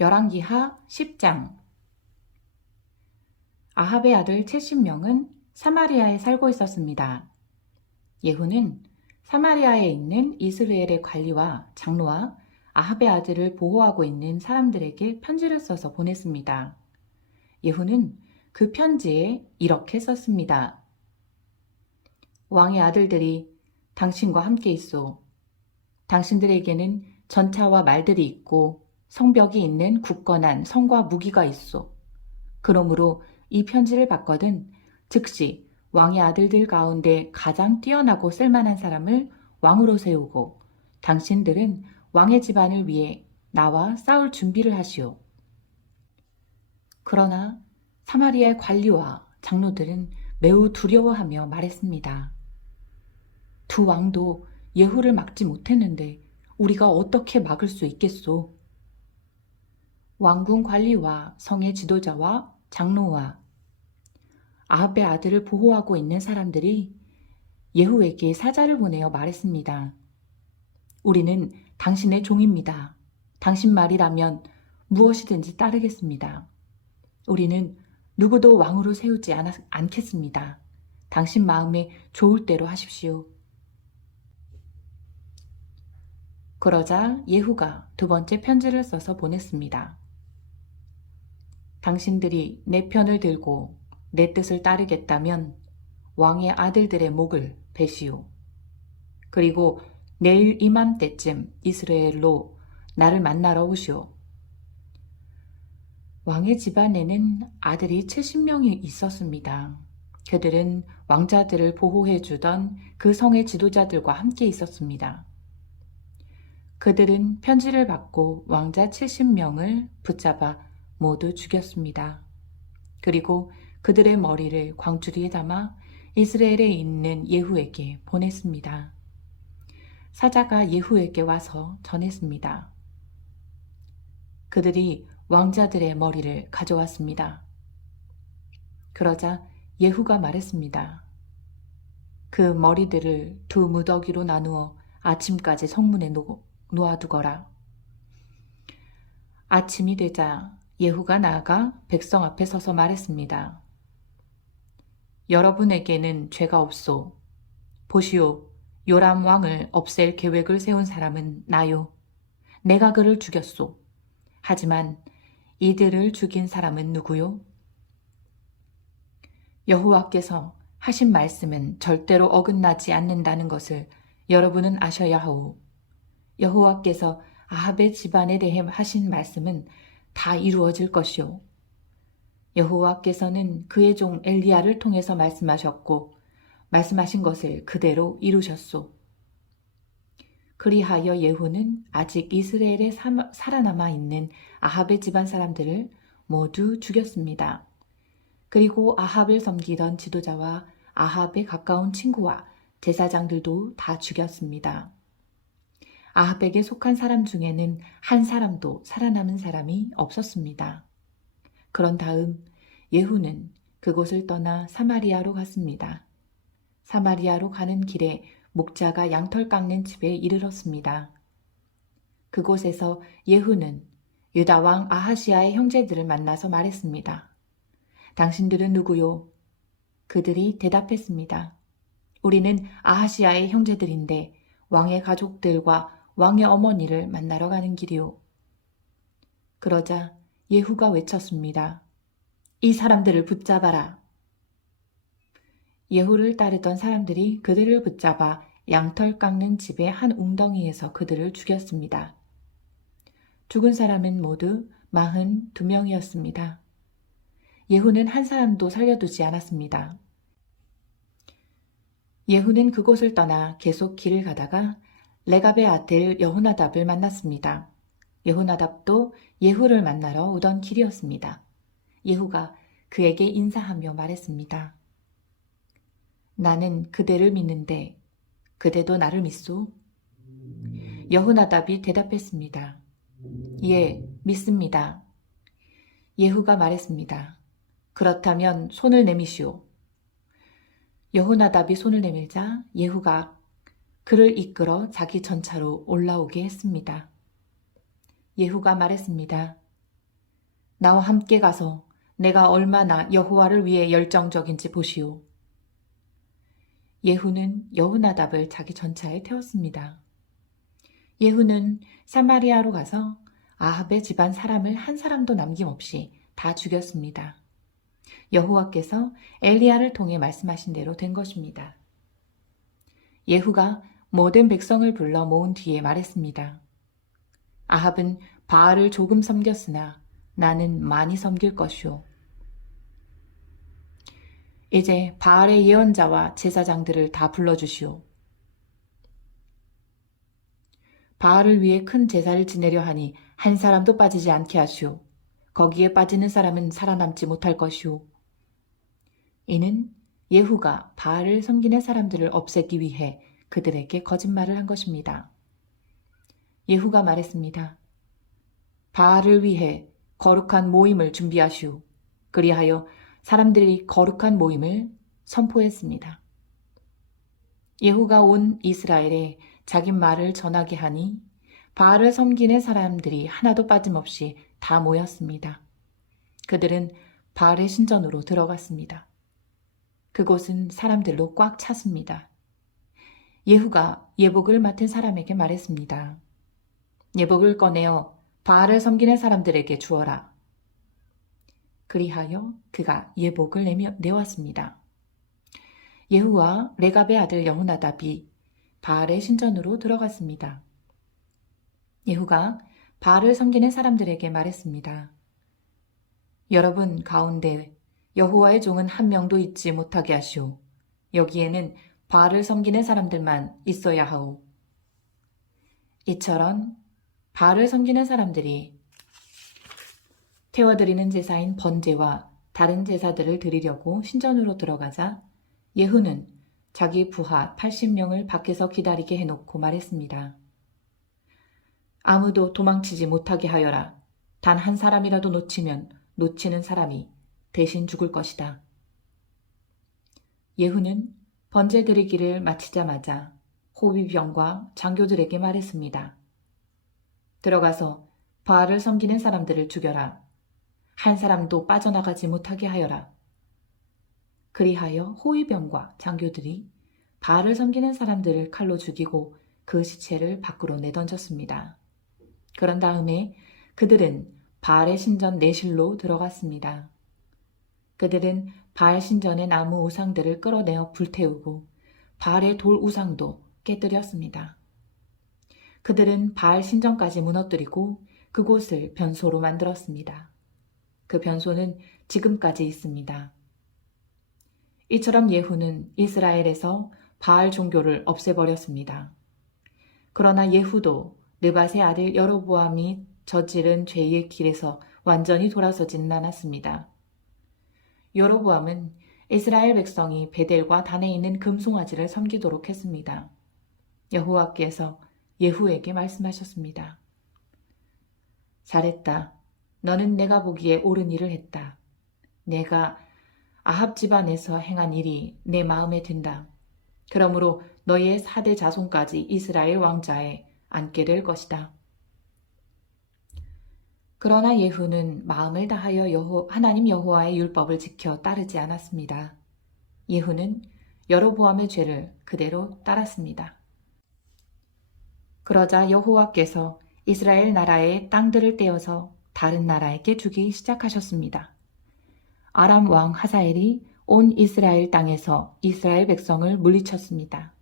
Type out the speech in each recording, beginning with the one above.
열왕기하 10장. 아합의 아들 70명은 사마리아에 살고 있었습니다. 예후는 사마리아에 있는 이스라엘의 관리와 장로와 아합의 아들을 보호하고 있는 사람들에게 편지를 써서 보냈습니다. 예후는 그 편지에 이렇게 썼습니다. 왕의 아들들이 당신과 함께 있소. 당신들에게는 전차와 말들이 있고 성벽이 있는 굳건한 성과 무기가 있소. 그러므로 이 편지를 받거든 즉시 왕의 아들들 가운데 가장 뛰어나고 쓸만한 사람을 왕으로 세우고 당신들은 왕의 집안을 위해 나와 싸울 준비를 하시오. 그러나 사마리아의 관리와 장로들은 매우 두려워하며 말했습니다. 두 왕도 예후를 막지 못했는데 우리가 어떻게 막을 수 있겠소? 왕궁 관리와 성의 지도자와 장로와 아합의 아들을 보호하고 있는 사람들이 예후에게 사자를 보내어 말했습니다. 우리는 당신의 종입니다. 당신 말이라면 무엇이든지 따르겠습니다. 우리는 누구도 왕으로 세우지 않겠습니다. 당신 마음에 좋을 대로 하십시오. 그러자 예후가 두 번째 편지를 써서 보냈습니다. 당신들이 내 편을 들고 내 뜻을 따르겠다면 왕의 아들들의 목을 베시오. 그리고 내일 이맘때쯤 이스라엘로 나를 만나러 오시오. 왕의 집안에는 아들이 70명이 있었습니다. 그들은 왕자들을 보호해 주던 그 성의 지도자들과 함께 있었습니다. 그들은 편지를 받고 왕자 70명을 붙잡아 모두 죽였습니다. 그리고 그들의 머리를 광주리에 담아 이스라엘에 있는 예후에게 보냈습니다. 사자가 예후에게 와서 전했습니다. 그들이 왕자들의 머리를 가져왔습니다. 그러자 예후가 말했습니다. 그 머리들을 두 무더기로 나누어 아침까지 성문에 놓아두거라. 아침이 되자 예후가 나아가 백성 앞에 서서 말했습니다. 여러분에게는 죄가 없소. 보시오, 요람 왕을 없앨 계획을 세운 사람은 나요. 내가 그를 죽였소. 하지만 이들을 죽인 사람은 누구요? 여호와께서 하신 말씀은 절대로 어긋나지 않는다는 것을 여러분은 아셔야 하오. 여호와께서 아합의 집안에 대해 하신 말씀은 다 이루어질 것이오. 여호와께서는 그의 종 엘리야를 통해서 말씀하셨고 말씀하신 것을 그대로 이루셨소. 그리하여 예후는 아직 이스라엘에 살아남아 있는 아합의 집안 사람들을 모두 죽였습니다. 그리고 아합을 섬기던 지도자와 아합의 가까운 친구와 제사장들도 다 죽였습니다. 아합에게 속한 사람 중에는 한 사람도 살아남은 사람이 없었습니다. 그런 다음 예후는 그곳을 떠나 사마리아로 갔습니다. 사마리아로 가는 길에 목자가 양털 깎는 집에 이르렀습니다. 그곳에서 예후는 유다 왕 아하시아의 형제들을 만나서 말했습니다. 당신들은 누구요? 그들이 대답했습니다. 우리는 아하시아의 형제들인데 왕의 가족들과 왕의 어머니를 만나러 가는 길이요. 그러자 예후가 외쳤습니다. 이 사람들을 붙잡아라. 예후를 따르던 사람들이 그들을 붙잡아 양털 깎는 집의 한 웅덩이에서 그들을 죽였습니다. 죽은 사람은 모두 42명이었습니다. 예후는 한 사람도 살려두지 않았습니다. 예후는 그곳을 떠나 계속 길을 가다가 레갑의 아들 여호나답을 만났습니다. 여호나답도 예후를 만나러 오던 길이었습니다. 예후가 그에게 인사하며 말했습니다. 나는 그대를 믿는데 그대도 나를 믿소? 여호나답이 대답했습니다. 예, 믿습니다. 예후가 말했습니다. 그렇다면 손을 내미시오. 여호나답이 손을 내밀자 예후가 그를 이끌어 자기 전차로 올라오게 했습니다. 예후가 말했습니다. 나와 함께 가서 내가 얼마나 여호와를 위해 열정적인지 보시오. 예후는 여호나답을 자기 전차에 태웠습니다. 예후는 사마리아로 가서 아합의 집안 사람을 한 사람도 남김없이 다 죽였습니다. 여호와께서 엘리야를 통해 말씀하신 대로 된 것입니다. 예후가 모든 백성을 불러 모은 뒤에 말했습니다. 아합은 바알을 조금 섬겼으나 나는 많이 섬길 것이오. 이제 바알의 예언자와 제사장들을 다 불러주시오. 바알을 위해 큰 제사를 지내려 하니 한 사람도 빠지지 않게 하시오. 거기에 빠지는 사람은 살아남지 못할 것이오. 이는 예후가 바알을 섬기는 사람들을 없애기 위해 그들에게 거짓말을 한 것입니다. 예후가 말했습니다. 바알을 위해 거룩한 모임을 준비하시오. 그리하여 사람들이 거룩한 모임을 선포했습니다. 예후가 온 이스라엘에 자기 말을 전하게 하니 바알을 섬기는 사람들이 하나도 빠짐없이 다 모였습니다. 그들은 바알의 신전으로 들어갔습니다. 그곳은 사람들로 꽉 찼습니다. 예후가 예복을 맡은 사람에게 말했습니다. 예복을 꺼내어 바알을 섬기는 사람들에게 주어라. 그리하여 그가 예복을 내왔습니다. 예후와 레갑의 아들 여호나답이 바알의 신전으로 들어갔습니다. 예후가 바알을 섬기는 사람들에게 말했습니다. 여러분 가운데 여호와의 종은 한 명도 있지 못하게 하시오. 여기에는 바알을 섬기는 사람들만 있어야 하오. 이처럼 바알을 섬기는 사람들이 태워드리는 제사인 번제와 다른 제사들을 드리려고 신전으로 들어가자 예후는 자기 부하 80명을 밖에서 기다리게 해놓고 말했습니다. 아무도 도망치지 못하게 하여라. 단 한 사람이라도 놓치면 놓치는 사람이 대신 죽을 것이다. 예후는 번제 드리기를 마치자마자 호위병과 장교들에게 말했습니다. 들어가서 바알을 섬기는 사람들을 죽여라. 한 사람도 빠져나가지 못하게 하여라. 그리하여 호위병과 장교들이 바알을 섬기는 사람들을 칼로 죽이고 그 시체를 밖으로 내던졌습니다. 그런 다음에 그들은 바알의 신전 내실로 들어갔습니다. 그들은 바알 신전의 나무 우상들을 끌어내어 불태우고 바알의 돌 우상도 깨뜨렸습니다. 그들은 바알 신전까지 무너뜨리고 그곳을 변소로 만들었습니다. 그 변소는 지금까지 있습니다. 이처럼 예후는 이스라엘에서 바알 종교를 없애버렸습니다. 그러나 예후도 느밧의 아들 여로보암이 저지른 죄의 길에서 완전히 돌아서지는 않았습니다. 여로보암은 이스라엘 백성이 베델과 단에 있는 금송아지를 섬기도록 했습니다. 여호와께서 예후에게 말씀하셨습니다. 잘했다. 너는 내가 보기에 옳은 일을 했다. 내가 아합 집안에서 행한 일이 내 마음에 든다. 그러므로 너희의 4대 자손까지 이스라엘 왕좌에 앉게 될 것이다. 그러나 예후는 마음을 다하여 하나님 여호와의 율법을 지켜 따르지 않았습니다. 예후는 여로보암의 죄를 그대로 따랐습니다. 그러자 여호와께서 이스라엘 나라의 땅들을 떼어서 다른 나라에게 주기 시작하셨습니다. 아람 왕 하사엘이 온 이스라엘 땅에서 이스라엘 백성을 물리쳤습니다.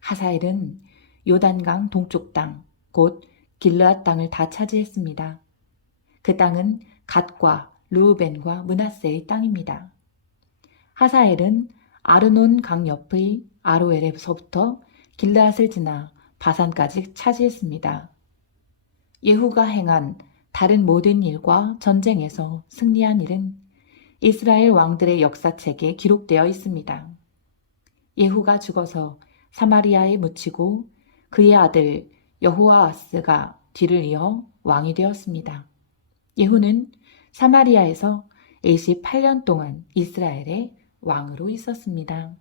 하사엘은 요단강 동쪽 땅, 곧 길르앗 땅을 다 차지했습니다. 그 땅은 갓과 르우벤과 므낫세의 땅입니다. 하사엘은 아르논 강 옆의 아로엘에서부터 길르앗을 지나 바산까지 차지했습니다. 예후가 행한 다른 모든 일과 전쟁에서 승리한 일은 이스라엘 왕들의 역사책에 기록되어 있습니다. 예후가 죽어서 사마리아에 묻히고 그의 아들 여호아하스가 뒤를 이어 왕이 되었습니다. 예후는 사마리아에서 28년 동안 이스라엘의 왕으로 있었습니다.